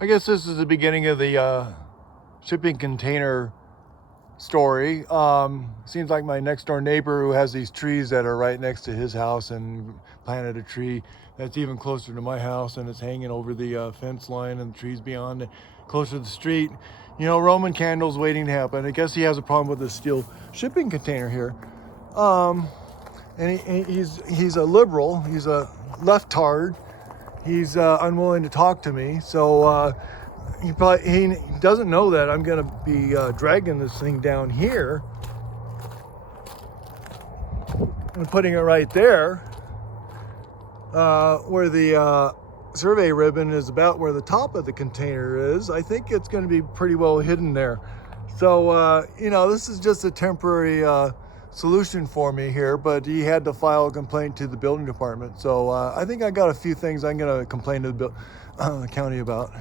I guess this is the beginning of the shipping container story. Seems like my next door neighbor, who has these trees that are right next to his house, and planted a tree that's even closer to my house, and it's hanging over the fence line, and the trees beyond, closer to the street. You know, Roman candles waiting to happen. I guess he has a problem with the steel shipping container here. And he's a liberal. He's a LefTARD. He's unwilling to talk to me, so he doesn't know that I'm going to be dragging this thing down here and putting it right there, where the survey ribbon is about where the top of the container is. I think it's going to be pretty well hidden there. So you know, this is just a temporary solution for me here, but he had to file a complaint to the building department. So I think I got a few things I'm going to complain to the county about.